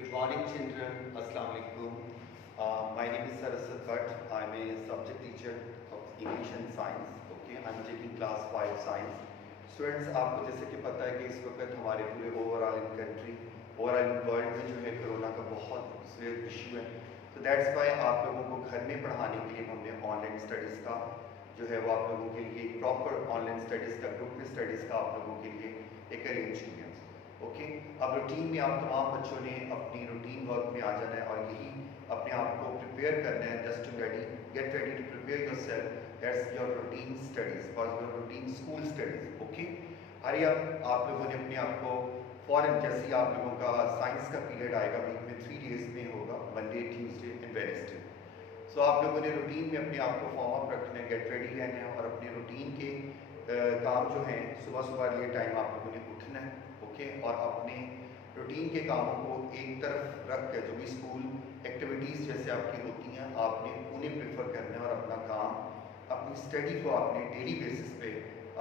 Good morning, children. Assalamu alaikum. My name is Saraswat Bhatt. I'm a subject teacher of English and Science. Okay, I'm taking class 5 Science. Students, आपको जैसे कि पता है कि इस वक्त हमारे पूरे overall in country, overall in world में जो है कोरोना का बहुत सीवियर इशू है. तो दैट्स वाई आप लोगों को घर में पढ़ाने के लिए हमने ऑनलाइन स्टडीज़ का जो है वो आप लोगों के लिए प्रॉपर ऑनलाइन स्टडीज़ का ग्रुप में स्टडीज़ का आप लोगों के लिए एक अरेंज किया. ओके, अब रूटीन में आप तमाम बच्चों ने अपनी रूटीन वर्क में आ जाना है और यही अपने आप को प्रिपेयर करना है. Just to get ready to prepare yourself. That's your routine studies for your routine school studies. Okay, Hari आप लोगों ने अपने आप को फॉरन, जैसे आप लोगों का साइंस का पीरियड आएगा वीक में 3 डेज में होगा, मंडे, ट्यूसडे एंड वेडनेसडे. सो आप लोगों ने रूटीन में अपने आप को फॉर्म अप रखना है, गेट रेडी रहना है और अपने रूटीन के काम जो हैं सुबह सुबह लिए टाइम आप लोगों ने उठना है. ओके, और अपने रूटीन के कामों को एक तरफ रख कर जो भी स्कूल एक्टिविटीज़ जैसे आपकी होती हैं आपने उन्हें प्रेफर करना है और अपना काम, अपनी स्टडी को आपने डेली बेसिस पे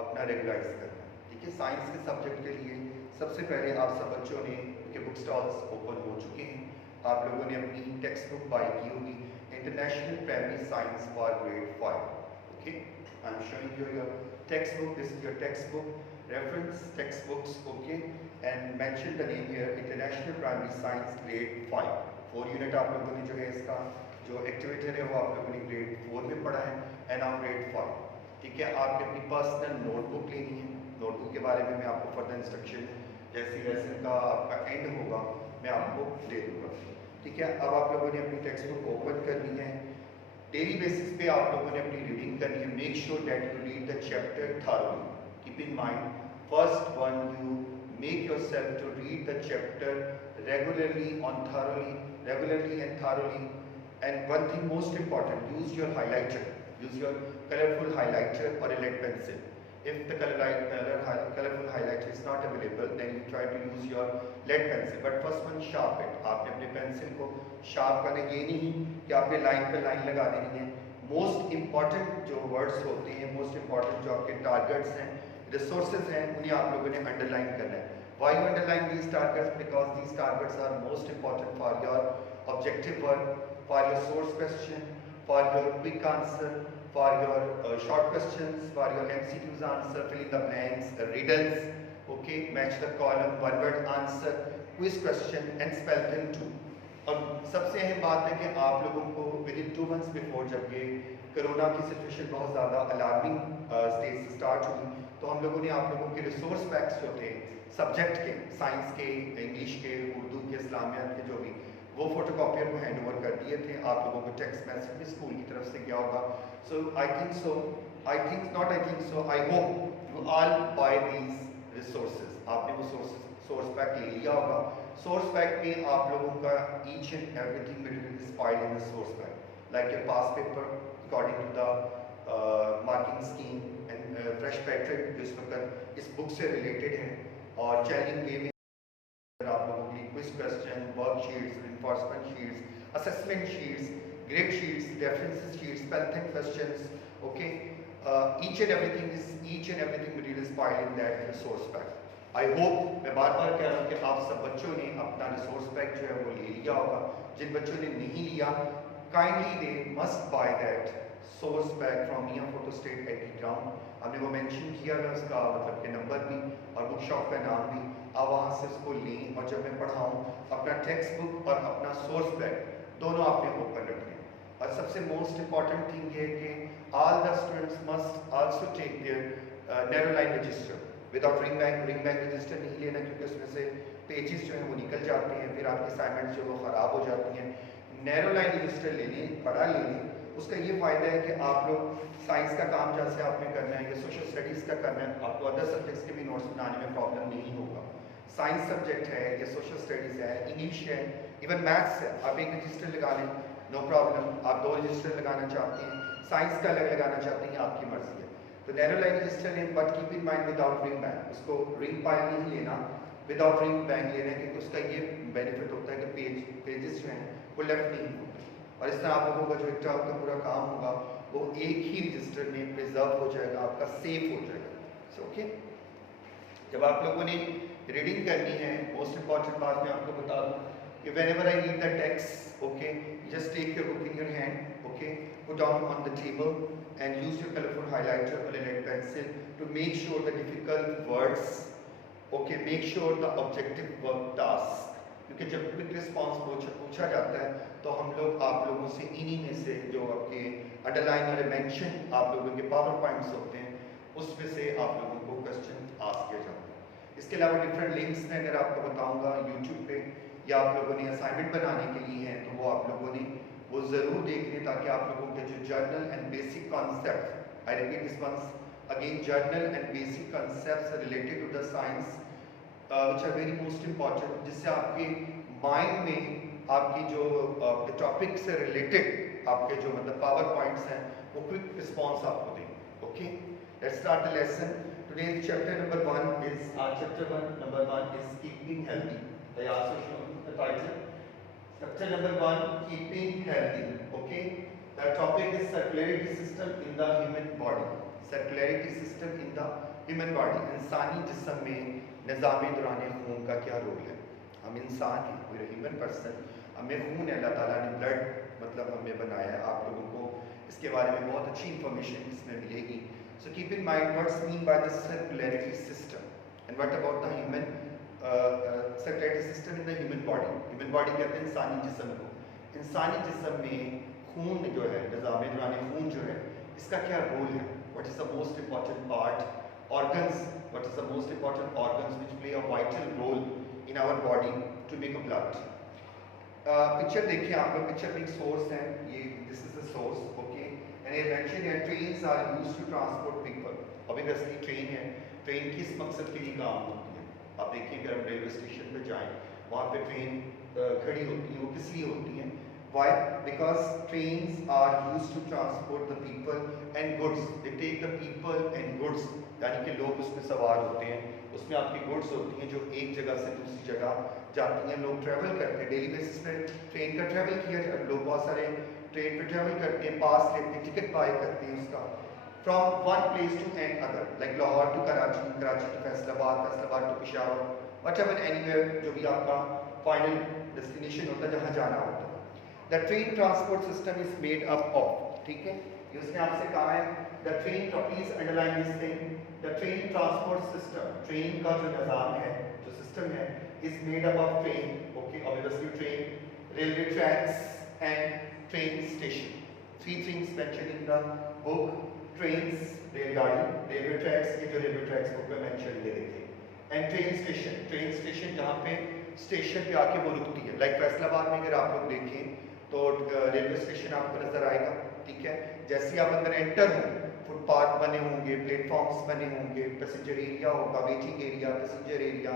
अपना रेगुलाइज करना है. ठीक है, साइंस के सब्जेक्ट के लिए सबसे पहले आप सब बच्चों ने के बुक स्टॉल्स ओपन हो चुके हैं. आप लोगों ने अपनी टेक्स्ट बुक बाई की होगी, international primary science for grade 5. Okay, I am showing you your text book. This is your text book, reference textbooks. Okay, and mention the name here, International Primary Science Grade 5. 4 unit आप लोगों ने जो है इसका जो activity है वो आप लोगों ने ग्रेड 4 में पढ़ा है एंड आप ग्रेड 5. ठीक है, आपने अपनी पर्सनल नोटबुक लेनी है. नोटबुक के बारे में मैं आपको फर्दर इंस्ट्रक्शन जैसे लेसन का आपका एंड होगा मैं आपको दे दूँगा. ठीक है, अब आप लोगों ने अपनी टेक्स्ट बुक ओपन करनी है. डेली बेसिस पे आप लोगों ने अपनी रीडिंग करनी है. Make sure that you read the chapter thoroughly. Keep in mind, first one, you make yourself to read the chapter regularly and thoroughly. And one thing most important, use your highlighter. Use your colorful highlighter or a lead pencil. If the colorful highlighter is not available, then you try to use your lead pencil. But first one, sharp it. आपने अपने pencil को sharp करना, ये नहीं कि आपने line पे line लगा देनी है. मोस्ट इम्पॉर्टेंट जो वर्ड्स होते हैं, मोस्ट इम्पॉर्टेंट जो आपके टारगेट्स हैं, रिसोर्सेज हैं, उन्हें आप लोगों ने अंडरलाइन करना है. Why you underline these targets? Because these targets are most important for your objective work, for your source question, for your quick answer, for your short questions, for your MCQs answer, fill in the blanks, the riddles. Okay, match the column, one word answer, quiz question and spell them too. और सबसे अहम बात है कि आप लोगों को with in 2 months before, जब ये कोरोना की सिचुएशन बहुत ज़्यादा अलार्मिंग स्टेज से स्टार्ट हुई, तो हम लोगों ने आप लोगों के रिसोर्स पैक्स जो थे सब्जेक्ट के, साइंस के, इंग्लिश के, उर्दू के, इस्लामियात के, जो भी, वो फोटोकॉपियर को हैंड ओवर कर दिए थे. आप लोगों को टेक्स्ट मैसेज भी स्कूल की तरफ से गया होगा. So I think so I hope you all by these resources. आपने वो सोर्स पैक ले लिया होगा. सोर्स पैक में आप लोगों का each and everything material is filed in the source pack, like your pass paper according to the marking scheme and fresh pattern जो इस वक्त इस बुक से रिलेटेड है. और चैलेंजिंग वे में आप लोगों के लिए quiz question, worksheets, reinforcement sheets, assessment sheets, grade sheets, references sheets, spell questions. Okay, each and everything material is filed in that resource pack. I hope, मैं बार बार कह रहा हूँ कि आप सब बच्चों ने अपना रिसोर्स पैक जो है वो ले लिया होगा. जिन बच्चों ने नहीं लिया, kindly they must buy that source pack from Mian photo state at the ground. हमने वो मेंशन किया है उसका मतलब के नंबर भी और बुक शॉप का नाम भी. आप वहाँ से उसको लें और जब मैं पढ़ाऊँ अपना टेक्स्ट बुक और अपना सोर्स पैक दोनों आपने ओपन रखें. और सबसे मोस्ट इम्पॉर्टेंट थिंग ये है कि all the students must also take their narrow line register without ring back register नहीं लेना, क्योंकि उसमें से पेजेस जो हैं वो निकल जाते हैं, फिर आपकी असाइनमेंट जो वो ख़राब हो जाती हैं. नैरो लाइन रजिस्टर ले लें, बड़ा ले लें. उसका ये फ़ायदा है कि आप लोग साइंस का काम जैसे आपने करना है या सोशल स्टडीज़ का करना है, आपको अदर सब्जेक्ट्स के भी नोट्स बनाने में प्रॉब्लम नहीं होगा. साइंस सब्जेक्ट है या सोशल स्टडीज़ है, इंग्लिश है, इवन मैथ्स है, आप एक रजिस्टर लगा लें, नो प्रॉब्लम. आप 2 रजिस्टर लगाना चाहते हैं, साइंस का अलग लगाना चाहते हैं, आपकी मर्ज़ी है. तो नैरो लाइन रजिस्टर है, but keep in mind without ring bank. उसको रिंग पाइल नहीं लेना, विदाउट रिंग बैंक लेना, क्योंकि उसका ये बेनिफिट होता है कि पेजेस जो हैं वो लेफ्ट नहीं होते. और इस तरह आप लोगों का जो एक टर्म का पूरा काम होगा वो एक ही रजिस्टर में प्रिजर्व हो जाएगा, आपका सेफ हो जाएगा. सो ओके, जब आप लोगों ने रीडिंग करनी है, मोस्ट इम्पॉर्टेंट बात मैं आपको बता दूँ कि whenever I read the text, okay, you just take your book in your hand, okay, put down on the table and use your colorful highlighter or a lead pencil to make sure the difficult words, okay, make sure the objective work task, क्योंकि जब quick response पूछा जाता है तो हम लोग आप लोगों से इन्हीं में से जो आपके अंडरलाइन और मेंशन आप लोगों के पावर पॉइंट्स होते हैं उसमें से आप लोगों को क्वेश्चन आस्क किया जाता है। इसके अलावा डिफरेंट लिंक्स हैं, अगर आपको बताऊंगा यूट्यूब पे या आप लोगों ने असाइनमेंट बनाने के लिए हैं तो वो आप लोगों ने वो ज़रूर देख लें ताकि आप लोगों के जो journal and basic concept, I repeat this once again, journal and basic concepts related to the science which are very most important, जिससे आपके माइंड में आपकी जो टॉपिक से रिलेटेड आपके जो मतलब पावर पॉइंट्स हैं वो क्विक रिस्पॉन्स आपको देंगे। Okay, let's start the lesson. Today chapter number 1 is chapter 1 number 1 is keeping healthy. I also shown the title. Chapter number 1, keeping healthy. Okay, the topic is circulatory system in the human body. Circulatory system in the human body. इंसानी जिस्म में निज़ाम दौरान खून का क्या role है। हम इंसान हैं, वी ह्यूमन पर्सन, हमें खून है, अल्लाह ताला ने ब्लड मतलब हमें बनाया है। आप लोगों को इसके बारे में बहुत अच्छी इंफॉर्मेशन इसमें मिलेगी। So keep in mind what's mean by the circularity system and what about the human circularity system in the human body. Human body कहते हैं इंसानी जिस्म को। इंसानी जिस्म में खून जो है, निज़ाम दौरान खून जो है, इसका क्या रोल है? What is the most important part? Organs, what is the most important organs which play a vital role in our body to make a blood? Picture देखिए आप लोग, पिक्चर में एक सोर्स है, ये this is the source, okay, and ये mention है trains are used to transport people. Obviously train है, ट्रेन किस मकसद के लिए काम होती है? आप देखिए अगर हम रेलवे स्टेशन पे जाएं, वहाँ पे ट्रेन खड़ी होती है, वो किस लिए होती है? Why? Because trains are used to transport the people and goods. They take the people and goods. यानी कि लोग उसमें सवार होते हैं, उसमें आपकी गुड्स होती हैं जो एक जगह से दूसरी जगह जाती हैं। लोग ट्रैवल करते हैं डेली बेसिस पे, ट्रेन का ट्रैवल किया जाता है, लोग बहुत सारे ट्रेन पे ट्रैवल करते हैं, पास लेते हैं, टिकट बाय करते हैं उसका, from one place to another, like Lahore to Karachi, Karachi to Faisalabad, Faisalabad to Peshawar, whatever, anywhere, जो भी आपका फाइनल डेस्टिनेशन होता है जहाँ जाना होता है। The train transport system is made up of, ठीक है, ये उसने आपसे कहा है the train, please underline this thing, the train transport system, train का जो निज़ाम है, जो सिस्टम है, is made up of train, okay, obviously train, railway tracks and train station. Three things mention in the book, trains रेलगाड़ी, railway tracks, ये जो railway tracks book में mention ये देखिए, and train station, train station जहाँ पे station पे आके वो रुकती है, लाइक फैसलाबाद में अगर आप लोग देखें तो रेलवे स्टेशन आपको नजर आएगा, ठीक है, जैसे ही आप अंदर एंटर हो, फुटपाथ बने होंगे, प्लेटफॉर्म्स बने होंगे, पैसेंजर एरिया होगा, waiting area, passenger area,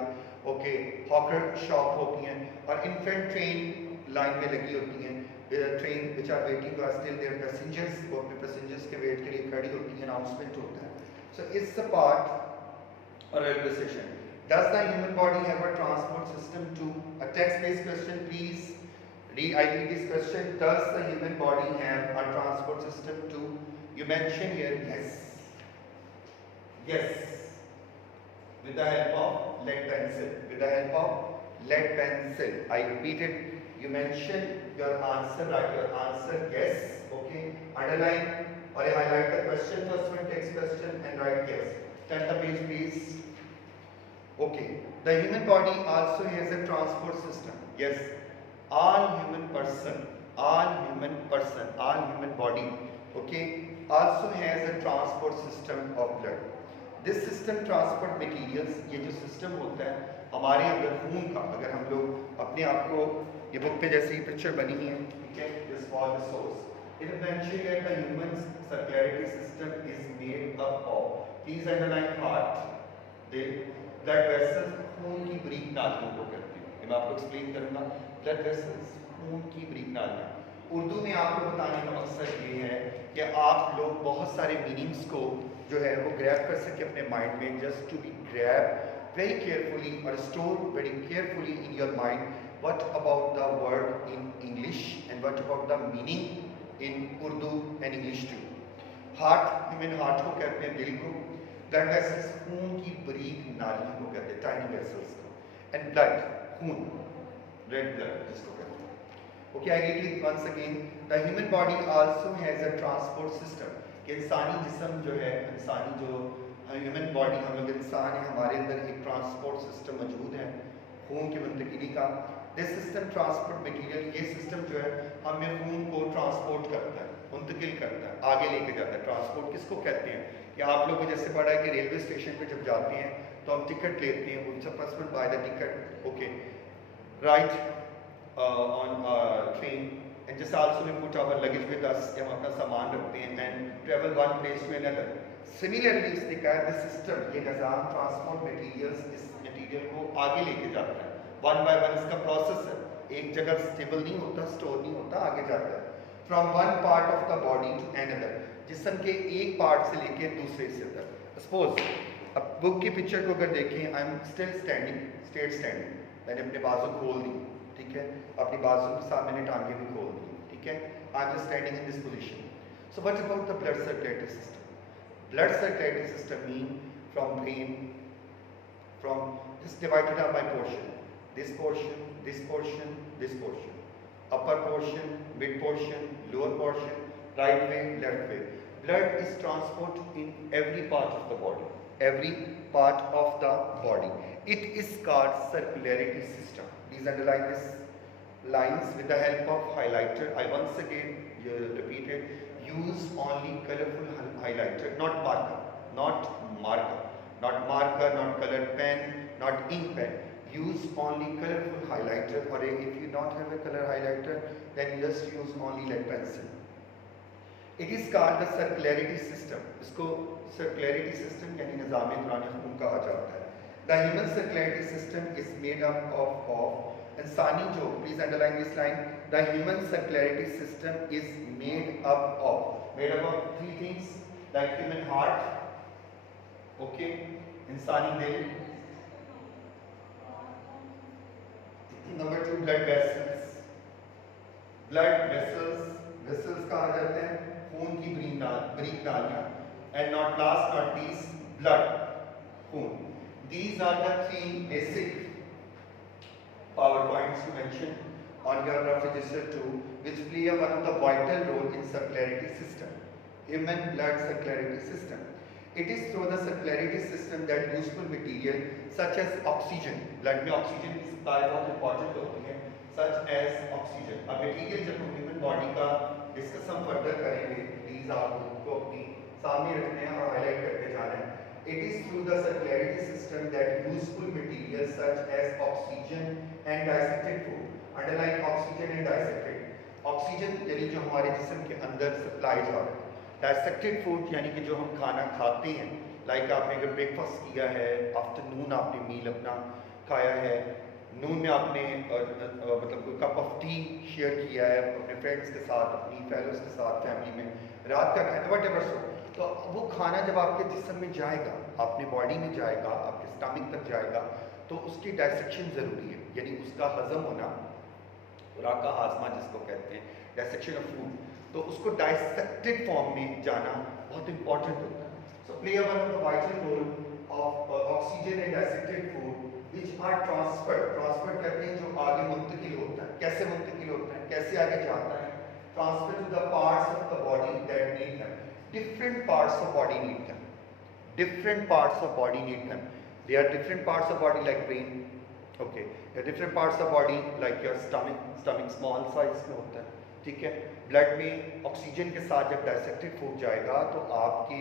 okay, hawker shop होती हैं, और इन फ्रंट ट्रेन लाइन में लगी होती हैं, train which are waiting are still there passengers, वो अपने पैसेंजर्स के वेट के लिए खड़ी होती है, अनाउंसमेंट होता है। सो इट्स अ पार्ट और railway station. Does the human body have a transport system too? A text-based question, please. Read this question. Does the human body have a transport system too? You mention here yes. Yes. With the help of lead pencil. With the help of lead pencil. I repeat it. You mention your answer. Write your answer yes. Okay. Underline or highlight the question. First one text question and write yes. Turn the page, please. Okay, the human body also has a transport system. Yes, all human body, okay, also has a transport system of blood. This system transport materials, ये जो system होता है हमारे अंदर खून का, अगर हम लोग अपने आप को, ये बुक पे जैसे ही पिक्चर बनी है, ठीक है, this was the source. It is mentioned that the human circulatory system is made up of, please underline heart, blood vessels, खून की बारीक नालियों को कहते हैं। मैं आपको एक्सप्लेन करूंगा। ब्लड वेसल्स, खून की बारीक नालियाँ। उर्दू में आपको बताने का मकसद ये है कि आप लोग बहुत सारे मीनिंग्स को जो है वो ग्रैब कर सके अपने माइंड में, just to be grab very carefully और store very carefully in your mind what about the word in English and what about the meaning in Urdu and English too. Heart, human heart को कहते हैं दिल को, blood vessels खून की बारीक नालियों को कहते हैं, टाइनी वेसल्स को, एंड ब्लड, खून, रेड ब्लड जिसको कहते हैं। Okay, I read it once again. The human body also has a transport system. कि इंसानी जिस्म जो है, इंसानी जो ह्यूमन बॉडी, हम लोग इंसान है, हमारे अंदर एक ट्रांसपोर्ट सिस्टम मौजूद है खून की मुंतकिली का। दिस सिस्टम ट्रांसपोर्ट मटीरियल, ये सिस्टम जो है हमें खून को ट्रांसपोर्ट करता है, मुंतकिल करता है, आगे लेके जाता है। ट्रांसपोर्ट किसको कहते हैं? कि आप लोगों को जैसे पढ़ा है कि रेलवे स्टेशन पे जब जाते हैं तो हम टिकट लेते हैं, वो first by the ticket, okay, right, on train, and just also we put our luggage with us, हम अपना सामान रखते हैं and travel one place to another. Similarly इसने कहा the system, ये निज़ाम ट्रांसपोर्ट मटेरियल्स, इस मटेरियल को आगे लेके जाता है, वन बाय वन इसका प्रोसेस है, एक जगह स्टेबल नहीं होता, स्टोर नहीं होता, आगे जाता है from one part of the body to another, जिस्म के एक पार्ट से लेके दूसरे से तक। सपोज अब बुक की पिक्चर को अगर देखें, I am still standing, straight standing, मैंने अपने बाजू खोल दी, ठीक है, अपनी बाजू के साथ मैंने टांगे भी खोल दी, ठीक है, I am standing in this position. So what about the blood circulatory system? Blood circulatory system mean from brain, from this divided up by portion, this portion, this portion, this portion, upper portion, mid portion, lower portion, right way, left way. Blood is transported in every part of the body, every part of the body. It is called circularity system. Please underline this lines with the help of highlighter. I once again repeat it. Use only colorful highlighter, not marker, not marker, not marker, not colored pen, not ink pen. Use only colorful highlighter, or if you don't have a color highlighter, then just use only lead pencil. It is called the circularity system. इसको circularity system यानी निज़ाम दौरान खून कहा जाता है। The human circulatory system is made up of इंसानी जो, please underline this line, the human circulatory system is made up of three things, like human heart, okay, इंसानी दिल, number 2 blood vessels, blood vessels, vessels कहा जाते हैं खून की break नालियां, and not last not least blood, खून। These are the three basic PowerPoints to mention on your rough register 2, which play one of the vital role in circularity system, human blood circularity system. It is through the circularity system that useful material such as oxygen, blood में oxygen की supply बहुत important होती है, such as oxygen. अब material जब हम human body का discuss हम फर्दर करेंगे, प्लीज आपको अपनी सामने रखने हैं और हाईलाइट करते जाना है। It is through the circularity system that useful materials such as oxygen and dissected food, underline oxygen and dissected, oxygen यानी जो हमारे जिस्म के अंदर सप्लाई जा रहा है, डायसेक्टेड फूड यानी कि जो हम खाना खाते हैं, लाइक आपने अगर ब्रेकफास्ट किया है, आफ्टरनून आपने मील अपना खाया है, नून में आपने मतलब कोई कप ऑफ टी शेयर किया है अपने फ्रेंड्स के साथ, अपनी फेलोज के साथ, फैमिली में, रात का खाना वट एवर सो, तो वो खाना जब आपके जिस्म में जाएगा, अपने बॉडी में जाएगा, आपके स्टमक तक जाएगा, तो उसकी डायसेक्शन ज़रूरी है, यानी उसका हजम होना, खुराक का हाजमा जिसको कहते हैं, डायसेक्शन ऑफ फूड, तो उसको डायसेक्टेड फॉर्म में जाना बहुत इंपॉर्टेंट होता है। So play one of the vital role of oxygen and dissected food which are transfer कहते हैं जो आगे मुंतकिल होता है, कैसे मुंतकिल होता है, कैसे आगे जाता है, transfer to the parts of the body that need them, different parts of body need them, different parts of body need them. There are different parts of body like brain, okay, there are different parts of body like your stomach small size में होता है, ठीक है। Blood में oxygen के साथ जब डायसेक्टेड food जाएगा तो आपके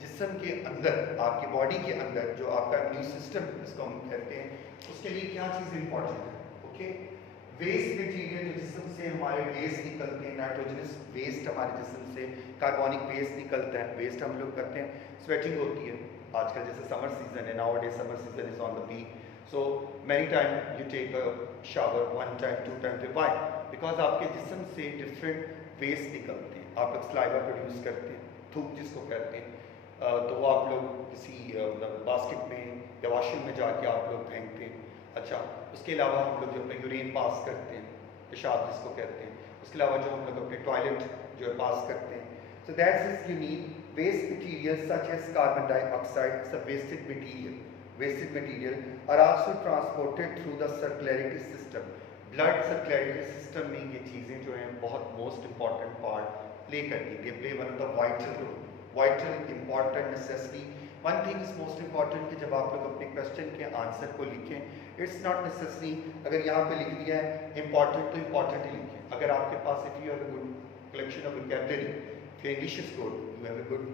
जिस्म के अंदर, आपकी बॉडी के अंदर जो आपका इम्यून सिस्टम जिसको हम कहते हैं, उसके लिए क्या चीज़ इंपॉर्टेंट है, ओके। वेस्ट मटीरियल जो जिस्म से हमारे वेस्ट निकलते हैं, नाइट्रोजनस वेस्ट हमारे जिस्म से, कार्बनिक वेस्ट निकलता है, वेस्ट हम लोग करते हैं, स्वेटिंग होती है, आजकल जैसे समर सीजन है, now day summer season is on the peak, so many time you take a shower, 1 time 2 time, why because आपके जिस्म से डिफरेंट वेस्ट निकलते हैं, आप एक्सलाइवा प्रोड्यूस करते हैं, थूक जिसको कहते हैं, तो वो आप लोग किसी बास्केट में या वॉशरूम में जाके आप लोग फेंकते हैं। अच्छा, उसके अलावा हम लोग जो अपने यूरिन पास करते हैं, पेशाब जिसको कहते हैं, उसके अलावा जो हम लोग अपने टॉयलेट जो है पास करते हैं, so that's is you need waste materials such as carbon dioxide, it's a wasted material are also transported through the circularity system blood circulatory system में ये चीज़ें जो हैं बहुत मोस्ट इंपॉर्टेंट पार्ट प्ले करती है, they play one of the vital role, vital important necessity. One thing is most important कि जब आप लोग अपने क्वेश्चन के आंसर को लिखें, इट्स नॉट नेसेसरी अगर यहाँ पे लिख दिया है इंपॉर्टेंट तो इंपॉर्टेंट ही लिखें। अगर आपके पास if you have a good collection of vocabulary, if English is good, you have a good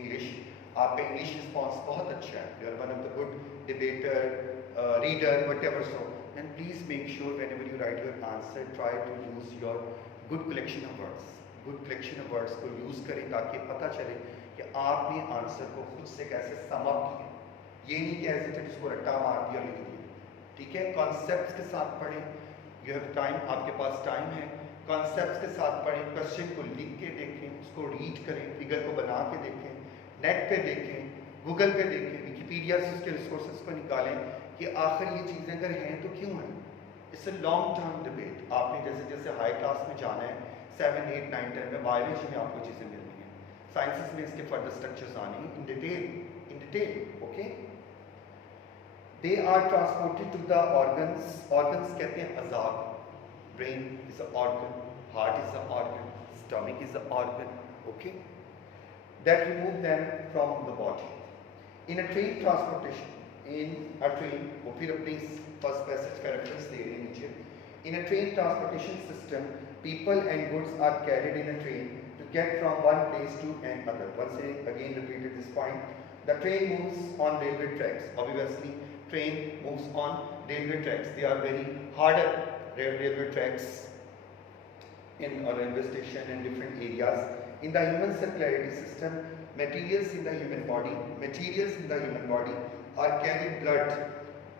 English, आप इंग्लिश रिस्पॉन्स बहुत अच्छा है, you are one of the good debater, reader, whatever, so then please make sure whenever you write your answer try to use your good collection of words, good collection of words को use करें ताकि पता चले कि आपने answer को खुद से कैसे सम अप किया, ये नहीं कि ऐसे थे जिसको रट्टा मार दिया लिख दिया। ठीक है, कॉन्सेप्ट्स के साथ पढ़ें, यू हैव टाइम, आपके पास टाइम है, कॉन्सेप्ट्स के साथ पढ़ें, क्वेश्चन को लिख के देखें, उसको रीड करें, फिगर को बना के देखें, नेट पे देखें, गूगल पे देखें, विकीपीडिया से उसके रिसोर्सेज को निकालें कि आखिर ये चीज़ें अगर हैं तो क्यों हैं। It's a long term debate. आपने जैसे जैसे हाई क्लास में जाना है 7, 8, 9, 10 में, बायोलॉजी में आपको चीज़ें मिलनी हैं, साइंसेस में इसके फर्दर स्ट्रक्चर्स आने हैं in detail, okay. They are transported to the organs, organs कहते हैं अज़ाब, brain is a organ, heart is a organ, stomach is a organ, okay, that remove them from the body. In a train transportation, in a train, वो फिर अपनी first passage का reference दे रहे हैं नीचे, in a train transportation system people and goods are carried in a train to get from one place to another. Once again repeated this point, the train moves on railway tracks, obviously train moves on railway tracks, they are very harder railway tracks in a railway station and different areas. In the human circulatory system, materials in the human body are carried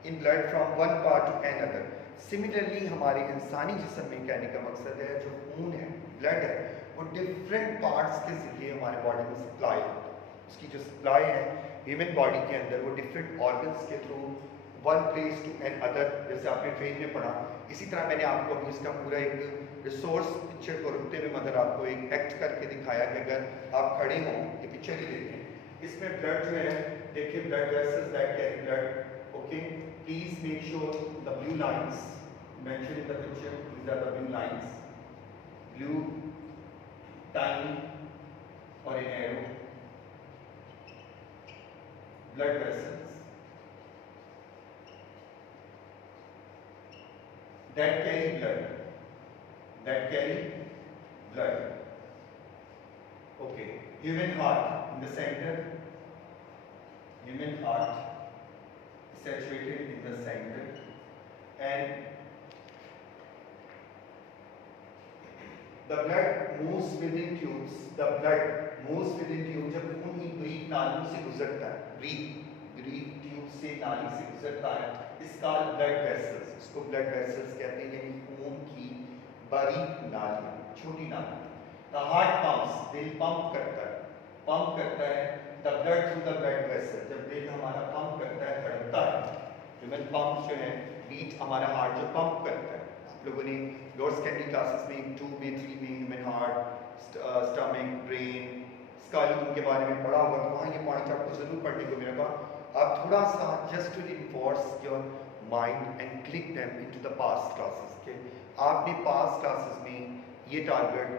in blood from one part to another. Similarly, हमारे इंसानी जिस्म में कहने का मकसद है जो खून है, ब्लड है, वो डिफरेंट पार्ट्स के जरिए हमारे बॉडी में सप्लाई होता है। उसकी जो सप्लाई है ह्यूमन बॉडी के अंदर वो डिफरेंट ऑर्गन्स के through one place to another, जैसे आपने ट्रेन में पढ़ा, इसी तरह मैंने आपको अभी इसका पूरा एक रिसोर्स पिक्चर को रुकते हुए मगर आपको एक एक्ट करके दिखाया कि अगर आप खड़े हों, ये पिक्चर ही देखें, इसमें ब्लड जो है देखिए, blood vessels that carry blood, okay, please make sure the blue lines mention in the picture, these are the blue lines, blue tiny और an arrow, blood vessels that carry blood, okay. Human heart in the center, human heart saturated in the center, and the blood moves within tubes, जब खून ही breathe नालियों से गुजरता है, breathe tube से नाली से गुजरता है, इसका ब्लड वेसल्स, इसको ब्लड वेसल्स कहते हैं, यानी खून की बारीक नालियां, छोटी नालियां। द हार्ट पंप्स, दिल पंप करता है the blood through the blood vessel, जब दिल हमारा पंप करता है, धड़कता है, ह्यूमन पंप जो है, बीट हमारा हार्ट जो पंप करता है। आप लोगों ने लोअर सेकेंडरी क्लासेस में 2 में 3 में human heart, stomach, brain, skull के बारे में पढ़ा होगा, तो वहाँ ये पॉइंट आपको जरूर पढ़ने को मिलेगा। आप थोड़ा सा just to reinforce your mind and click them into the past classes के, आपने पास्ट क्लासेस में ये टारगेट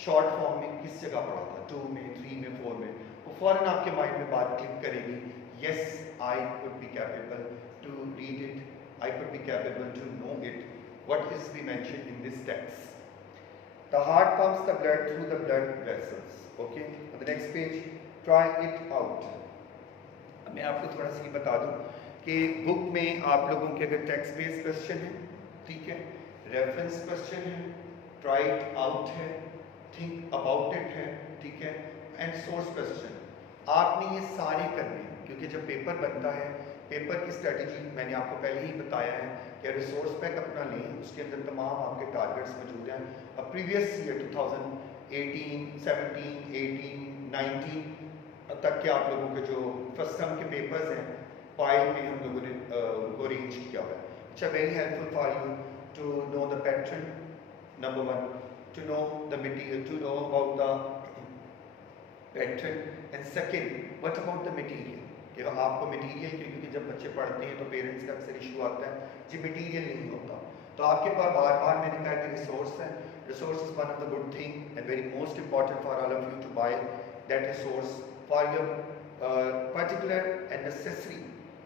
शॉर्ट फॉर्म में किस जगह पढ़ा था, 2 में, 3 में, 4 में, वो फौरन आपके माइंड में बात क्लिक करेगी, yes I could be capable to read it, I could be capable to know it, what is be mentioned in this text. The heart pumps the blood through the blood vessels. Okay. On the next page, try it out. मैं आपको थोड़ा सा ये बता दूं कि book में आप लोगों के अगर टेक्स्ट बेस्ड क्वेश्चन है, ठीक है, रेफरेंस क्वेश्चन है, ट्राई इट आउट है, थिंक अबाउट इट है, ठीक है, एंड सोर्स क्वेश्चन, आपने ये सारे करने हैं, क्योंकि जब पेपर बनता है, पेपर की स्ट्रेटजी मैंने आपको पहले ही बताया है कि रिसोर्स पैक अपना लें, उसके अंदर तमाम आपके टारगेट्स मौजूद हैं। अब प्रीवियस ईयर 2018, 17, 18, 19 तक के आप लोगों के जो फर्स्ट टर्म के पेपर्स हैं, फाइल में हम लोगों ने उनको अरेंज किया हुआ है। अच्छा, very helpful for you to know the pattern, number 1, to know the material, to know about the pattern, and second, what about the material, कि आपको मटीरियल, क्योंकि जब बच्चे पढ़ते हैं तो पेरेंट्स का अक्सर इशू आता है जी मटीरियल नहीं होता, तो आपके पास बार बार मैंने कहा कि रिसोर्स है, resource is one of the good thing and very most important for all of you to buy that resource for your particular and necessary.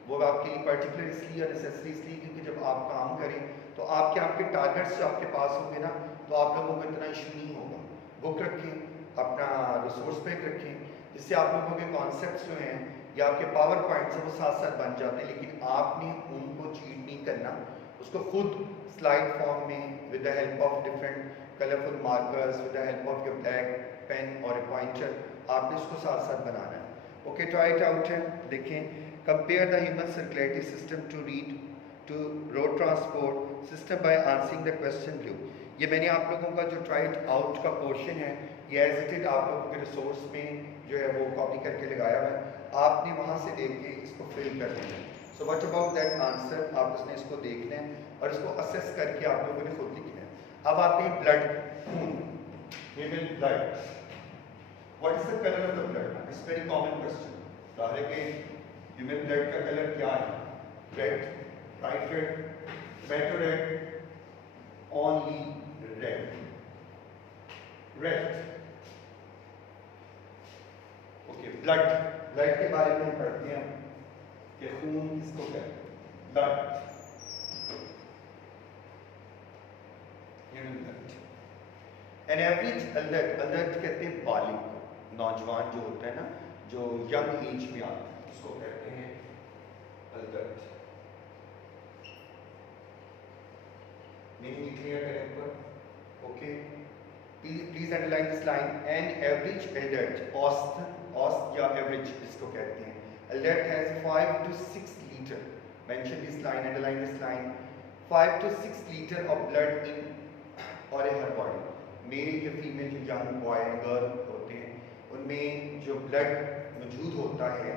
वो आपके लिए पर्टिकुलर इसलिए और नेसेसरी इसलिए क्योंकि जब आप काम करें तो आपके टारगेट्स जो आपके पास होंगे ना, तो आप लोगों को इतना इशू नहीं होगा। बुक रखें, अपना रिसोर्स पैक रखें, जिससे आप लोगों के कॉन्सेप्ट्स जो हैं या आपके पावर पॉइंट्स हैं वो साथ साथ बन जाते हैं, लेकिन आपने उनको चीट नहीं करना, उसको खुद स्लाइड फॉर्म में with the help of different colourful markers, with the help of your black pen और ए पॉइंटर, आपने उसको साथ साथ बनाना है। ओके, ट्राई इट आउट है। देखें, compare the human circulatory system to read to road transport system by answering the question blue. ये मैंने आप लोगों का जो ट्राई इट आउट का पोर्शन है ये एज इट इज आप लोगों के रिसोर्स में जो है वो कॉपी करके लगाया हुआ है, आपने वहाँ से देख के इसको फिल कर देना है। So what about that answer, आप उसने इसको देखना है और इसको असेस करके आप लोगों ने खुद लिखना है। अब आते हैं ब्लड, खून, human blood. What is the colour of the blood? It's very common question. सारे के ह्यूमन ब्लड का कलर क्या है? Red, bright red, better red, only red, red. Okay, blood, blood के बारे में पढ़ते हैं कि खून किसको कहते हैं? Blood, human blood. An average adult, adult कहते हैं बालिग को, नौजवान जो होता है ना, जो यंग एज में आता है, उसको कहते हैं अडल्ट। मीनिंग क्लियर करें ऊपर। Okay, please underline this line. An average adult, औसत या एवरेज जिसको कहते हैं, adult has 5 to 6 liter, mention this line, underline this line, 5 to 6 liter of blood in or in her body। Male या female जो young boy and girl होते हैं उनमें जो ब्लड मौजूद होता है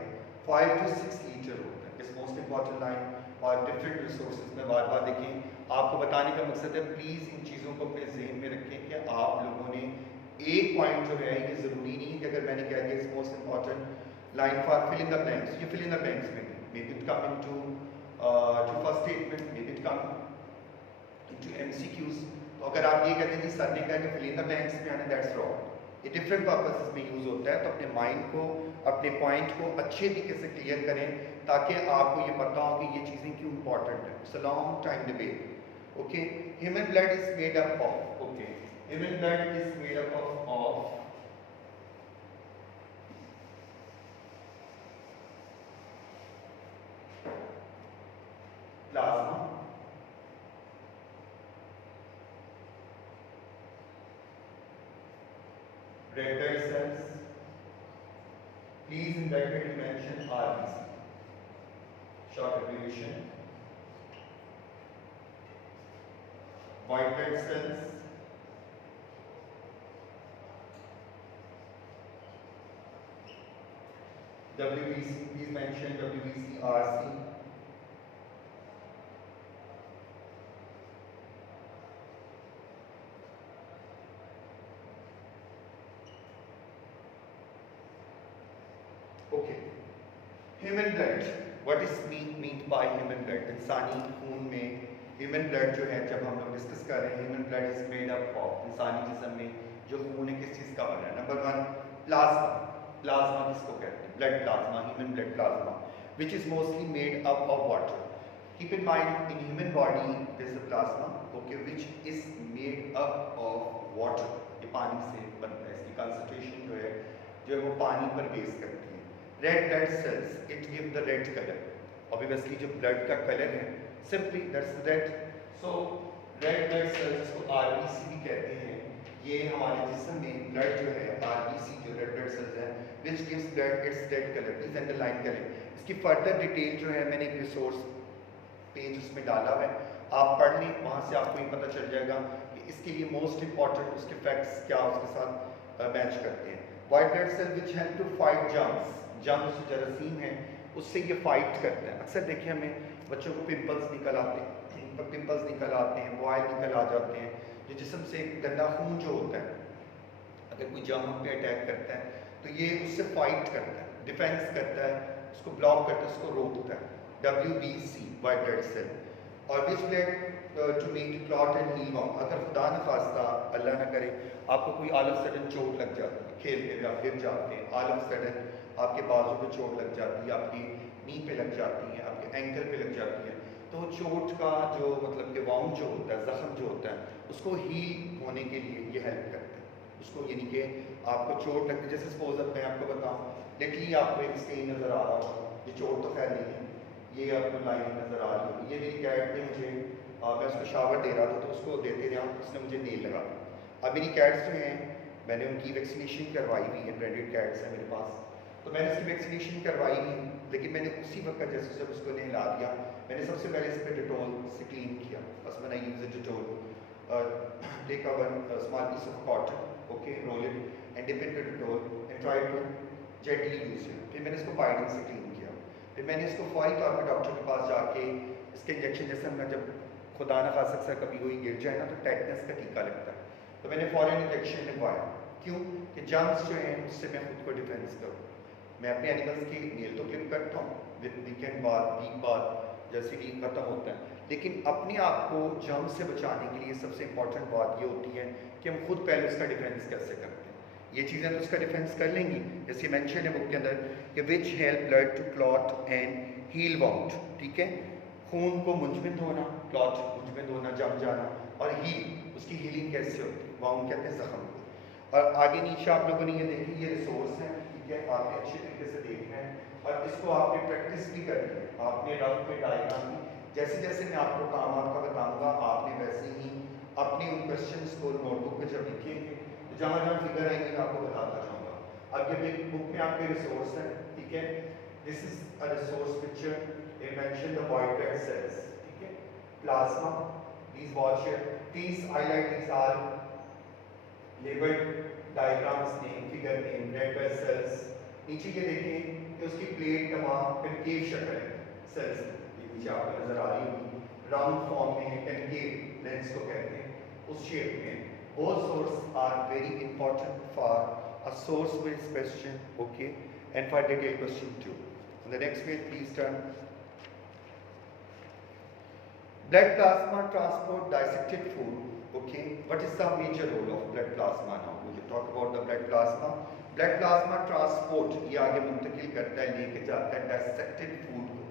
5 to 6 लीटर होता है। इस मोस्ट इंपॉर्टेंट लाइन और डिफरेंट रिसोर्सेज में बार बार देखें। आपको बताने का मकसद है, प्लीज़ इन चीज़ों को अपने जहन में रखें कि आप लोगों ने एक पॉइंट जो है ये ज़रूरी नहीं कि अगर मैंने कह दिया इस most important line for fill in the blanks, ये फिल इन द ब्लैंक्स में maybe it come into to first statement, maybe it come into MCQs. तो अगर आप ये कहते हैं कि सर ने कहा कि फिल इन द ब्लैंक्स में आना, दैट्स रॉन्ग। ये डिफरेंट पर्पसेस में यूज़ होता है, तो अपने माइंड को, अपने पॉइंट को अच्छे तरीके से क्लियर करें ताकि आपको ये पता हो कि ये चीज़ें क्यों इंपॉर्टेंट है। It's a long time debate. Okay, human blood is made up of, okay, human blood is made up of plasma, red blood cells, please in bracket you mention RBC, short abbreviation, white blood cells, WBC, please mention WBC, RC, okay. Human blood, what is meant by human blood? इंसानी खून में human blood जो है, जब हम लोग discuss कर रहे हैं, human blood is made up of, इंसानी जिस्म में जो खून है किस चीज़ का बना है? Number 1 plasma. प्लाज्मा किसको कहते हैं? Blood plasma, human blood plasma, which is mostly made up of water. Keep in mind in human body there is a plasma, okay, which is made up of water. ये पानी से बनता है, इसकी concentration जो है वो पानी पर बेस करती है। Red blood cells, it give the red colour. Obviously जो ब्लड का कलर है simply that's red. So red blood cells को आरबीसी भी कहते हैं। ये हमारे जिस्म में ब्लड जो है आरबीसी जो रेड ब्लड सेल्स हैं which gives blood it's red colour. Please underline करें। इसकी फर्दर डिटेल जो है मैंने एक रिसोर्स पेज उसमें डाला हुआ है, आप पढ़ लें, वहाँ से आपको ये पता चल जाएगा कि इसके लिए मोस्ट इंपॉर्टेंट उसके फैक्ट्स क्या उसके साथ मैच करते हैं। White blood cell which help to fight germs, germs जो जरासीम है उससे ये फाइट करते हैं। अक्सर देखिए हमें बच्चों को पिंपल्स निकल आते हैं, बॉयल निकल आ जाते हैं, जो जिस्म से गंदा खून जो होता है अगर कोई जर्म हम पे अटैक करता है तो ये उससे फाइट करता है, डिफेंस करता है, उसको ब्लॉक करता है, उसको रोकता है। WBC white blood cell. और which blood to make clot and heal wound. अगर खुदा न खास्ता अल्लाह ना करे आपको कोई ऑल ऑफ सडन चोट लग जाती है, खेलते हुए आप गिर जाते हैं, ऑल ऑफ सडन आपके बाजू पे चोट लग जाती है, आपकी नी पे लग जाती है, आपके एंकल पे लग जाती है, तो चोट का जो मतलब कि वाउंड जो होता है, ज़ख्म जो होता है, उसको हील होने के लिए ये हेल्प करता है। उसको यानी कि आपको चोट लगती है, जैसे सपोज अब मैं आपको बताऊँ, लिटरली आपको एक स्टेन नज़र आ रहा हो, ये चोट तो खैर नहीं है, ये आपको लाइन नज़र आ रही है, ये मेरी कैट ने मुझे मैं उसको शावर दे रहा था तो उसको देते रहा, उसने मुझे नेल लगा दिया। अब मेरी कैट्स जो हैं मैंने उनकी वैक्सीनेशन करवाई हुई है, ब्रेडेड कैट्स हैं मेरे पास, तो मैंने उसकी वैक्सीनेशन करवाई हुई, लेकिन मैंने उसी वक्त जैसे जब उसको नहला दिया मैंने सबसे पहले इस पर डिटोल से क्लीन किया। बस मैंने use Dettol, take a one small piece of cotton, okay, roll it and dip it with Dettol and try to gently use it. फिर मैंने इसको पाइडिंग से क्लीन किया, फिर मैंने इसको फौरी तौर पर डॉक्टर के पास जाके इसके इंजेक्शन, जैसे मैं जब खुदा न खा सकता कभी कोई गिर जाए ना तो टेटनस का टीका लगता है, तो मैंने फौरन इंजेक्शन लगवाया। क्यों कि जर्म्स जो हैं उससे मैं खुद को डिफेंस करूँ। मैं अपने एनिमल्स की नेल तो क्लिप करता हूँ वीकेंड बाद, वीक बाद, जैसे कि ख़त्म होता है, लेकिन अपने आप को जर्म्स से बचाने के लिए सबसे इंपॉर्टेंट बात ये होती है कि हम खुद पहले उसका डिफेंस कैसे करते हैं। ये चीज़ें तो उसका डिफेंस कर लेंगी, जैसे मेंशन है बुक के अंदर कि which help blood to clot and heal wound, ठीक है, खून को मुंजमद होना, क्लॉट मुंजमद होना, जम जाना, और हील, उसकी हीलिंग कैसे होती है, वाउंड कहते हैं ज़ख्म को। और आगे नीचे आप लोगों ने ये देखी, ये रिसोर्स है, ठीक है, आपने अच्छे तरीके से देखना है और इसको आपने प्रैक्टिस भी करनी है, आपने रफ पे डायग्राम भी, जैसे जैसे मैं आपको काम आपका बताऊंगा आपने वैसे ही अपने उन क्वेश्चंस को नोटबुक पे जब लिखेंगे तो जहाँ जहाँ फिगर आएंगे मैं आपको बताता जाऊँगा। अब ये मेरी बुक में आपके रिसोर्स हैं, ठीक है, this is a resource picture, it mentioned the white blood cells, ठीक है, plasma, please watch here, please highlight these are labeled diagrams name, figure name, red blood cells। नीचे ये देखें कि उसकी प्लेट तमाम कनकेव शक्ल है, सेल्स ये नीचे आपको नजर आ रही होगी, राउंड फॉर्म में है, कनकेव लेंस को कहते हैं, उस शेप में। Both sources are very important for a source based question, okay, and for detailed question too. On the next page please turn. Blood plasma transport dissected food, okay, what is the major role of blood plasma now? We will talk about the blood plasma. Blood plasma transport ये आगे मुंतकिल करता है, लेके जाता है dissected food को,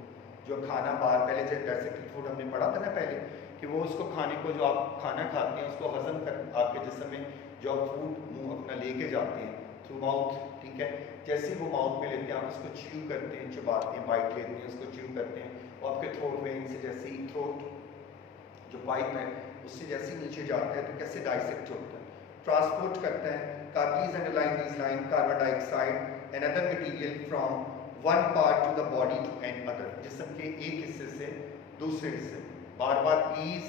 जो खाना बाहर, पहले जब dissected food हमने पढ़ा था ना पहले कि वो उसको खाने को, जो आप खाना खाते हैं उसको हजम कर आपके जिस्म में जो आप फूड मुंह अपना लेके जाते हैं थ्रू माउथ, ठीक है, जैसे ही वो माउथ में लेते हैं आप उसको च्यू करते हैं, चबाते हैं, बाइट लेते हैं, उसको च्यू करते हैं, और आपके थ्रोट वेन से जैसे ही थ्रोट जो पाइप है उससे जैसे नीचे जाता है तो कैसे डाइसेक्ट होता है, ट्रांसपोर्ट करता है। Please underline this line, carbon dioxide and other material from one part to the body to another, जिस्म के एक हिस्से से दूसरे हिस्से में। बार बार प्लीज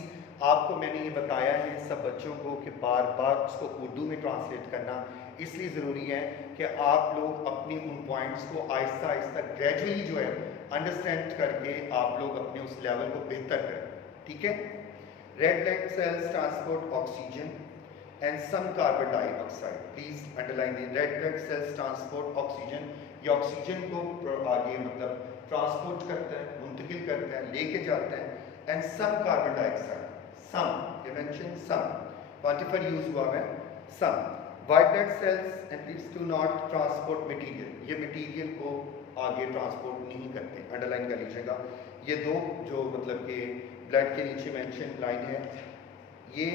आपको मैंने ये बताया है सब बच्चों को कि बार बार उसको उर्दू में ट्रांसलेट करना इसलिए ज़रूरी है कि आप लोग अपने उन पॉइंट्स को आहिस्ता आहिस्ता ग्रेजुअली जो है अंडरस्टैंड करके आप लोग अपने उस लेवल को बेहतर करें, ठीक है। Red blood cells transport oxygen and some carbon dioxide. Please underline the red blood cells transport oxygen. ये ऑक्सीजन को आगे मतलब ट्रांसपोर्ट करता है, मुंतकिल करता है, लेके जाता है, and some carbon dioxide. Some, they mention some. Quantifier use हुआ है some. White blood cells and please do not transport material. ये मटीरियल को आगे ट्रांसपोर्ट नहीं करते, अंडरलाइन कर लीजिएगा। ये दो जो मतलब कि ब्लड के नीचे मेंशन लाइन है, ये